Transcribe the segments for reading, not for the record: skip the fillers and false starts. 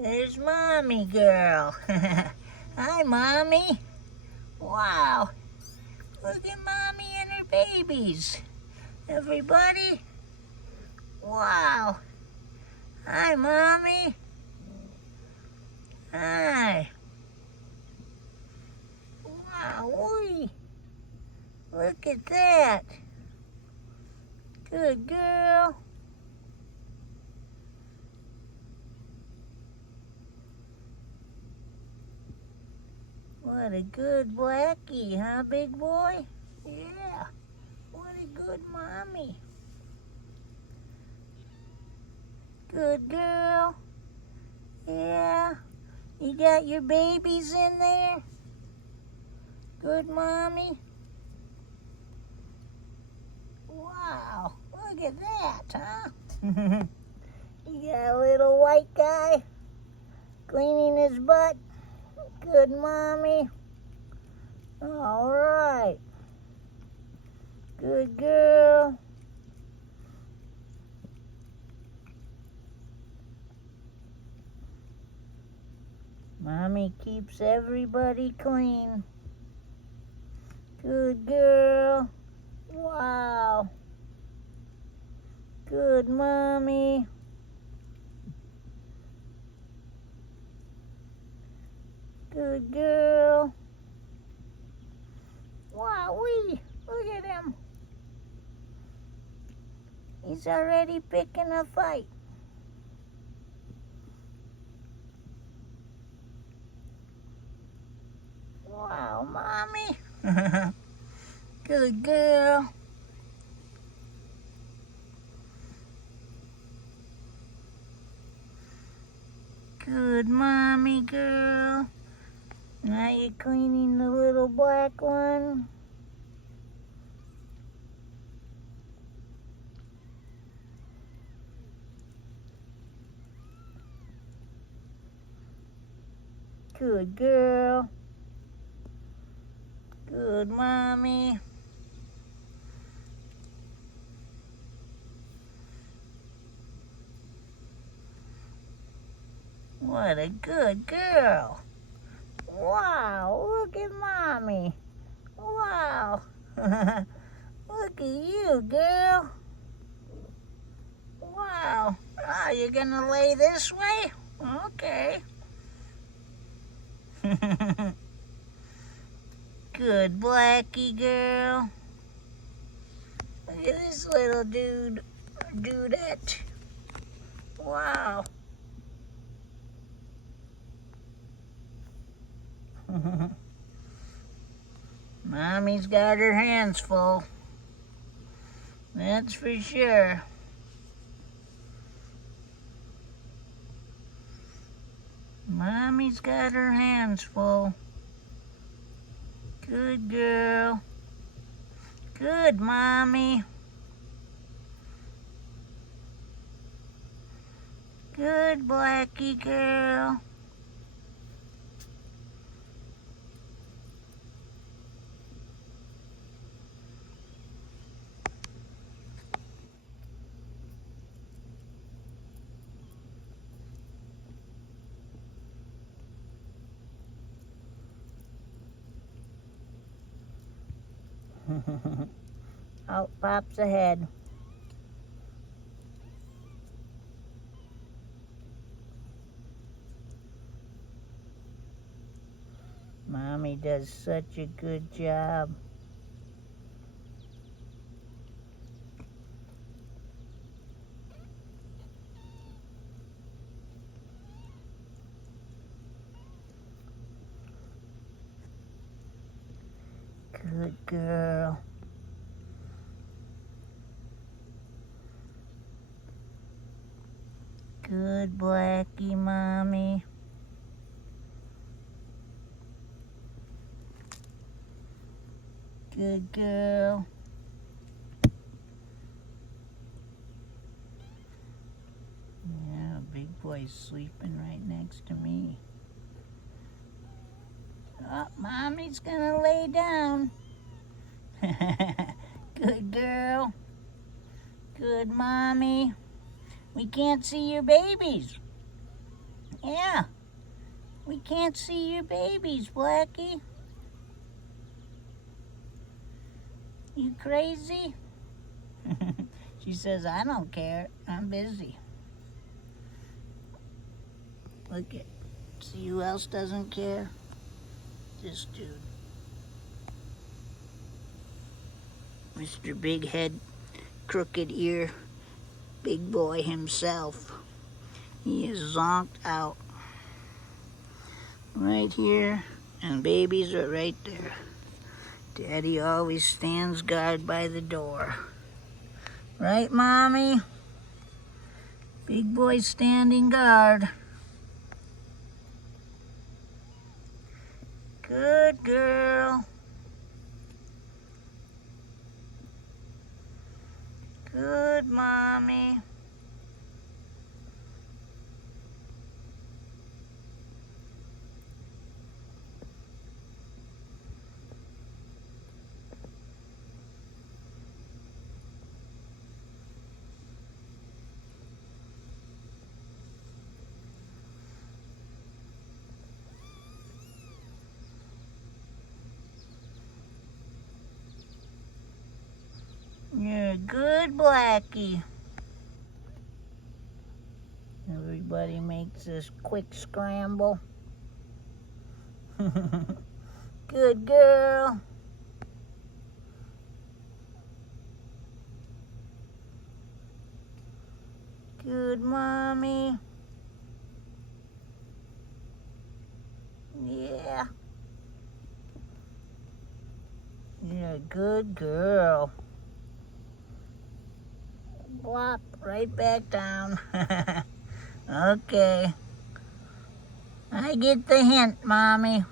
There's Mommy girl. Hi, Mommy. Wow. Look at Mommy and her babies. Everybody. Wow. Hi, Mommy. Hi. Wow. Look at that. Good girl. What a good Blackie, huh, big boy? Yeah. What a good mommy. Good girl. Yeah. You got your babies in there? Good mommy. Wow. Look at that, huh? You got a little white guy cleaning his butt. Good mommy. All right. Good girl. Mommy keeps everybody clean. Good girl. Wow. Good mommy. Good girl. Wowee. Look at him. He's already picking a fight. Wow, Mommy. Good girl. Good mommy girl. Now you're cleaning the little black one. Good girl. Good mommy. What a good girl. Wow, look at mommy. Wow. Look at you, girl. Wow. Ah, you're gonna lay this way? Okay. Good Blackie girl. Look at this little dudette. Wow. Mommy's got her hands full. That's for sure. Mommy's got her hands full. Good girl. Good mommy. Good Blackie girl. Out pops a head. Mommy does such a good job. Good girl. Good Blackie, mommy. Good girl. Yeah, big boy's sleeping right next to me. Oh, mommy's gonna lay down. Good girl. Good mommy. We can't see your babies. Yeah. We can't see your babies, Blackie. You crazy? She says, I don't care. I'm busy. Look at, see who else doesn't care? This dude. Mr. Big Head, Crooked Ear, Big Boy himself. He is zonked out. Right here, and babies are right there. Daddy always stands guard by the door. Right, Mommy? Big Boy standing guard. Good girl. Good, Mommy. You're a good Blackie. Everybody makes this quick scramble. Good girl. Good Mommy. Yeah. You're a good girl. Blop, right back down. Okay. I get the hint, Mommy.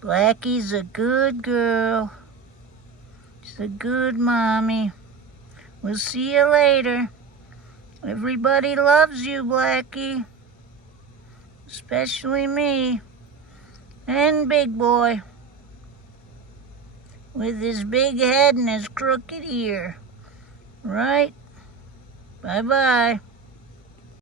Blackie's a good girl. She's a good mommy. We'll see you later. Everybody loves you, Blackie. Especially me. And Big Boy. With his big head and his crooked ear. Right? Bye-bye.